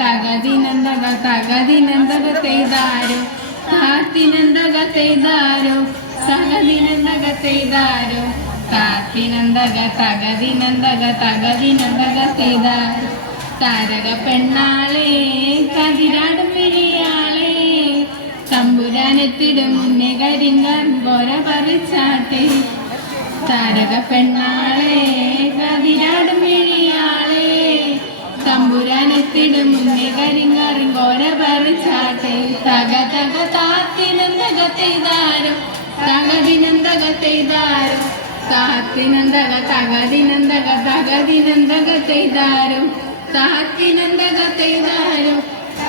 തകതിനന്തക തകതിനന്തക തെയ്താരോ താത്തിനന്തക തെയ്താരോ തകതിനന്തക തെയ്താരോ താത്തിനന്തക തകതിനന്തക തകതിനന്തക തെയ്താരോ താരക പെണ്ണാളെ കതിരാടും വിഴിയാളെ തമ്പുരാനെത്തിടും മുന്നേ കരിങ്ങാൻ പോര പറിച്ചാട്ടെ താരക പെണ്ണാളെ കതിരാടും വിഴിയാളെ തമ്പുരാനെത്തിടും മുന്നേ കരിങ്ങാറും കോര പറിച്ചാട്ടെ തക തക താത്തിനന്തക തെയ്താരോ തകതിനന്തക തെയ്താരോ താത്തിനന്തക തകതിനന്തക തകതിനന്തക തെയ്താരോ താത്തിനന്തക തെയ്താരോ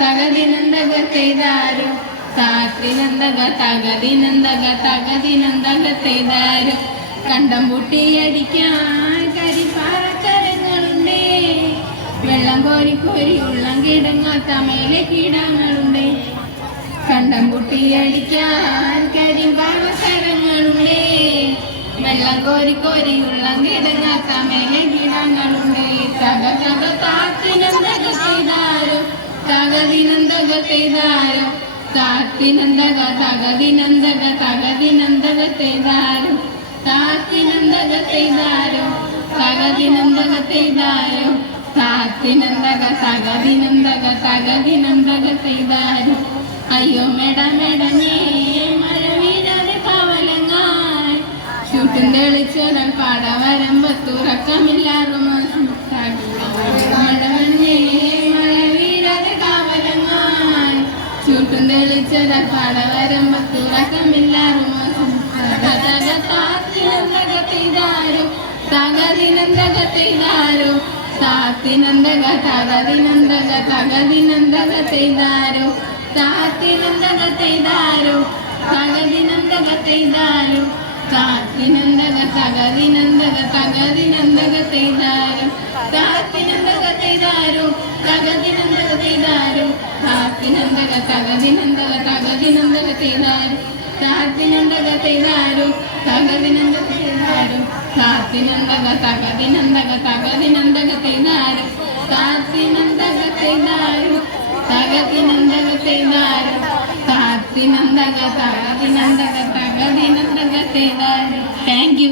തകതിനന്തക തെയ്താരോ താത്തിനന്തക തകതിനന്തക തകതിനന്തക തെയ്താരോ കണ്ടം പൂട്ടിയടിക്കാൻ കരിപ്പാറക്കരങ്ങളുണ്ടേ വെള്ളം കോരി കോരി ഉള്ളം കിടങ്ങാത്ത മേലെ കീടങ്ങളുണ്ടേ കണ്ടം പൂട്ടിയടിക്കാൻ കരിപ്പാറക്കരങ്ങളുണ്ടേ വെള്ളം കോരി കോരി ഉള്ളം കിടങ്ങാത്ത മേലെ കീടങ്ങളുണ്ടേ തക തക താത്തിനന്തക തെയ്താരോ തകതിനന്തക തെയ്താരോ താത്തിനന്തക തകതിനന്തക തകതിനന്തക തെയ്താരോ താത്തിനന്തക തെയ്താരോ തകതിനന്തക തെയ്താരോ താത്തിനന്തക തകതിനന്തക തകതിനന്തക തെയ്താരോ അയ്യോ മെടമെടഞ്ഞേ മഴ വീഴാതെ കവലങ്ങാൻ ചുറ്റും തെളിച്ചൊരൽ പാട വരുമ്പോ തുറക്കമില്ലാറും മെടമഞ്ഞേ മഴ വീഴാതെ കവലങ്ങാൻ ചുറ്റും തെളിച്ചൊരൽ പാട വരുമ്പോ തുറക്കമില്ലാറും താത്തിനന്തക തെയ്താരോ തകതിനന്തക തെയ്താരോ താത്തിനന്തക തകതിനന്തക തകതിനന്തക തെയ്താരോ താത്തിനന്തക തെയ്താരോ തകതിനന്തക തെയ്താരോ താത്തിനന്തക തകതിനന്തക തകതിനന്തക തെയ്താരോ താത്തിനന്തക തെയ്താരോ തകതിനന്തക തെയ്താരോ താത്തിനന്തക തകതിനന്തക തകതിനന്തക തെയ്താരോ താത്തിനന്തക തെയ്താരോ തകതിനന്തക തെയ്താരോ താത്തിനന്തക തകതിനന്തക തകതിനന്തക തെയ്താരോ താത്തിനന്തക തെയ്താരോ തകതിനന്തക തെയ്താരോ താത്തിനന്തക തകതിനന്തക തകതിനന്തക തെയ്താരോ. Thank you.